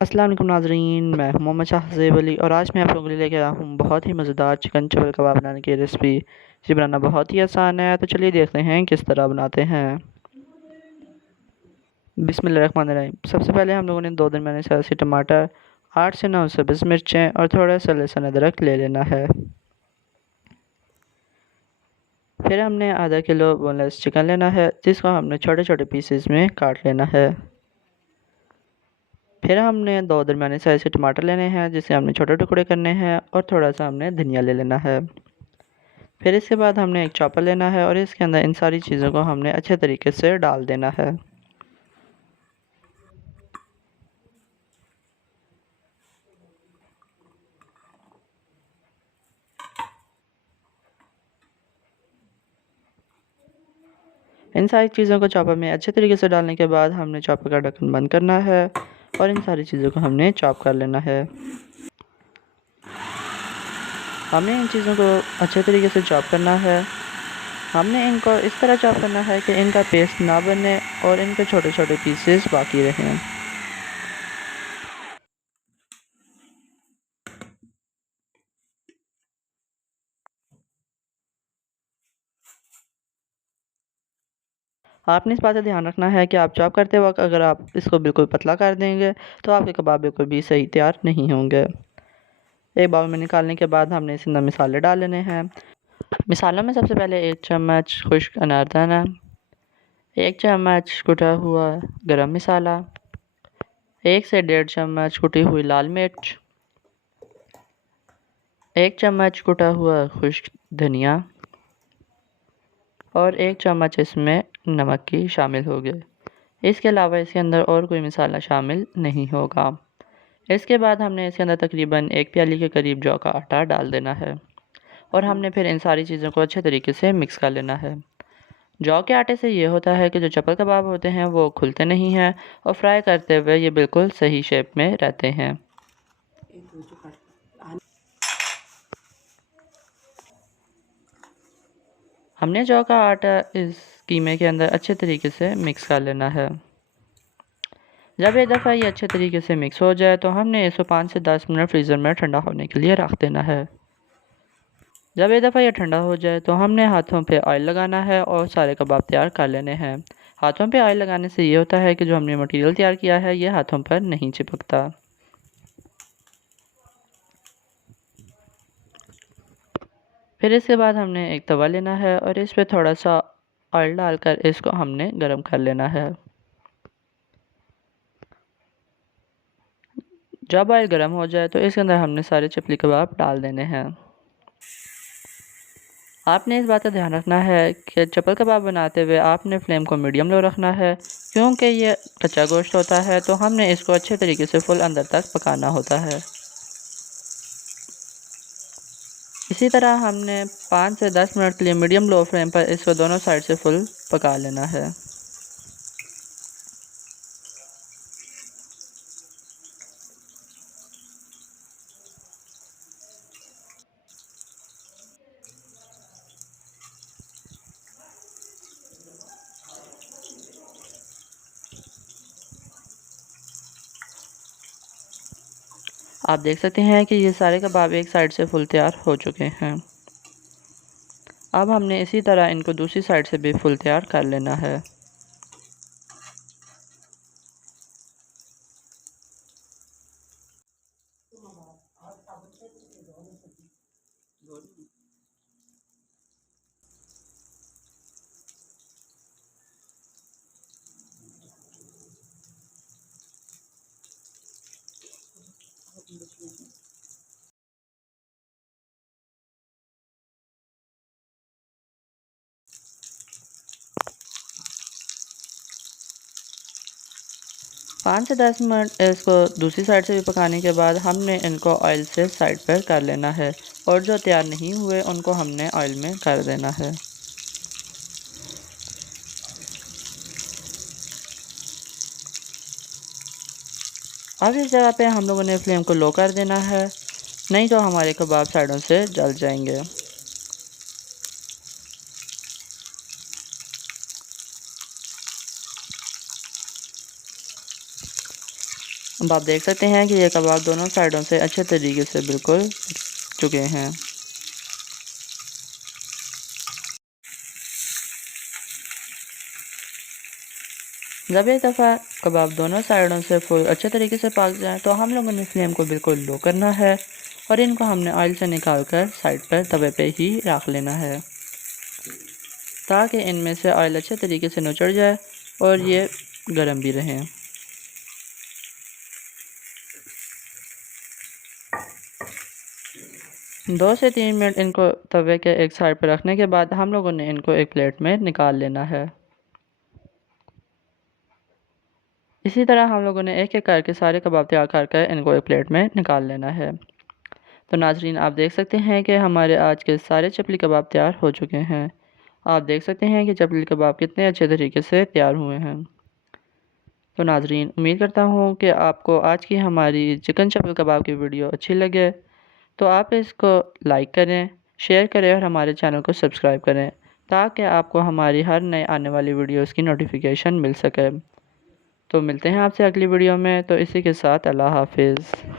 अस्सलाम वालेकुम नाज़रीन, मैं हूं मोहम्मद शाहज़ेब अली और आज मैं आप लोगों के लिए लेके आया हूँ बहुत ही मज़ेदार चिकन चावल कबाब बनाने की रेसिपी। इसे बनाना बहुत ही आसान है, तो चलिए देखते हैं किस तरह बनाते हैं। बिस्मिल्लाहिर्रहमानिर्रहीम। सबसे पहले हम लोगों ने 2 दरमियाने साइज़ के टमाटर, 8 से 9 सब्ज़ मिर्चें और थोड़ा सा लहसुन अदरक ले लेना है। फिर हमने आधा किलो बोनलेस चिकन लेना है, जिसको हमने छोटे छोटे पीसेस में काट लेना है। फिर हमने 2 दरमियाने साइज़ के टमाटर लेने हैं, जिसे हमने छोटे टुकड़े करने हैं और थोड़ा सा हमने धनिया ले लेना है। फिर इसके बाद हमने एक चॉपर लेना है और इसके अंदर इन सारी चीज़ों को हमने अच्छे तरीके से डाल देना है। इन सारी चीज़ों को चॉपर में अच्छे तरीके से डालने के बाद हमने चॉपर का ढक्कन बंद करना है और इन सारी चीज़ों को हमने चॉप कर लेना है। हमने इन चीज़ों को अच्छे तरीके से चॉप करना है। हमने इनको इस तरह चॉप करना है कि इनका पेस्ट ना बने और इनके छोटे छोटे पीसेस बाकी रहें। आपने इस बात का ध्यान रखना है कि आप चॉप करते वक्त अगर आप इसको बिल्कुल पतला कर देंगे तो आपके कबाब बिल्कुल भी सही तैयार नहीं होंगे। एक बाउल में निकालने के बाद हमने इसके अंदर मसाले डाल लेने हैं। मसालों में सबसे पहले 1 चम्मच खुश्क अनारदाना, 1 चम्मच कुटा हुआ गरम मसाला, 1 से 1.5 चम्मच कुटी हुई लाल मिर्च, 1 चम्मच कुटा हुआ खुश्क धनिया और 1 चम्मच इसमें नमक की शामिल होगी। इसके अलावा इसके अंदर और कोई मसाला शामिल नहीं होगा। इसके बाद हमने इसके अंदर तकरीबन 1 प्याली के करीब जौ का आटा डाल देना है और हमने फिर इन सारी चीज़ों को अच्छे तरीके से मिक्स कर लेना है। जौ के आटे से ये होता है कि जो चप्पल कबाब होते हैं वो खुलते नहीं हैं और फ्राई करते हुए ये बिल्कुल सही शेप में रहते हैं। हमने जौ का आटा इस कीमे के अंदर अच्छे तरीके से मिक्स कर लेना है। जब एक दफ़ा ये अच्छे तरीके से मिक्स हो जाए तो हमने इसको 5 से 10 मिनट फ्रीज़र में ठंडा होने के लिए रख देना है। जब एक दफ़ा ये ठंडा हो जाए तो हमने हाथों पे ऑयल लगाना है और सारे कबाब तैयार कर लेने हैं। हाथों पे ऑयल लगाने से ये होता है कि जो हमने मटेरियल तैयार किया है ये हाथों पर नहीं चिपकता। फिर इसके बाद हमने एक तवा लेना है और इस पे थोड़ा सा ऑयल डालकर इसको हमने गरम कर लेना है। जब ऑयल गरम हो जाए तो इसके अंदर हमने सारे चपली कबाब डाल देने हैं। आपने इस बात का ध्यान रखना है कि चप्पल कबाब बनाते हुए आपने फ्लेम को मीडियम लो रखना है, क्योंकि ये कच्चा गोश्त होता है तो हमने इसको अच्छे तरीके से फुल अंदर तक पकाना होता है। इसी तरह हमने 5 से 10 मिनट के लिए मीडियम लो फ्लेम पर इसको दोनों साइड से फुल पका लेना है। आप देख सकते हैं कि ये सारे कबाब एक साइड से फुल तैयार हो चुके हैं। अब हमने इसी तरह इनको दूसरी साइड से भी फुल तैयार कर लेना है। पाँच से 10 मिनट इसको दूसरी साइड से भी पकाने के बाद हमने इनको ऑयल से साइड पर कर लेना है और जो तैयार नहीं हुए उनको हमने ऑयल में कर देना है। अब इस जगह पे हम लोगों ने फ्लेम को लो कर देना है, नहीं तो हमारे कबाब साइडों से जल जाएंगे। अब आप देख सकते हैं कि ये कबाब दोनों साइडों से अच्छे तरीके से बिल्कुल चुके हैं। जब एक दफ़ा कबाब दोनों साइडों से फुल अच्छे तरीके से पक जाए तो हम लोगों ने फ्लेम को बिल्कुल लो करना है और इनको हमने ऑयल से निकाल कर साइड पर तवे पे ही रख लेना है ताकि इनमें से ऑयल अच्छे तरीके से निचड़ जाए और ये गर्म भी रहें। 2 से 3 मिनट इनको तवे के एक साइड पर रखने के बाद हम लोगों ने इनको एक प्लेट में निकाल लेना है। इसी तरह हम लोगों ने एक एक करके सारे कबाब तैयार करके इनको एक प्लेट में निकाल लेना है। तो नाज़रीन, आप देख सकते हैं कि हमारे आज के सारे चपली कबाब तैयार हो चुके हैं। आप देख सकते हैं कि चपली कबाब कितने अच्छे तरीके से तैयार हुए हैं। तो नाज़रीन, उम्मीद करता हूँ कि आपको आज की हमारी चिकन चपली कबाब की वीडियो अच्छी लगे, तो आप इसको लाइक करें, शेयर करें और हमारे चैनल को सब्सक्राइब करें ताकि आपको हमारी हर नए आने वाली वीडियोस की नोटिफिकेशन मिल सके। तो मिलते हैं आपसे अगली वीडियो में। तो इसी के साथ अल्लाह हाफ़िज़।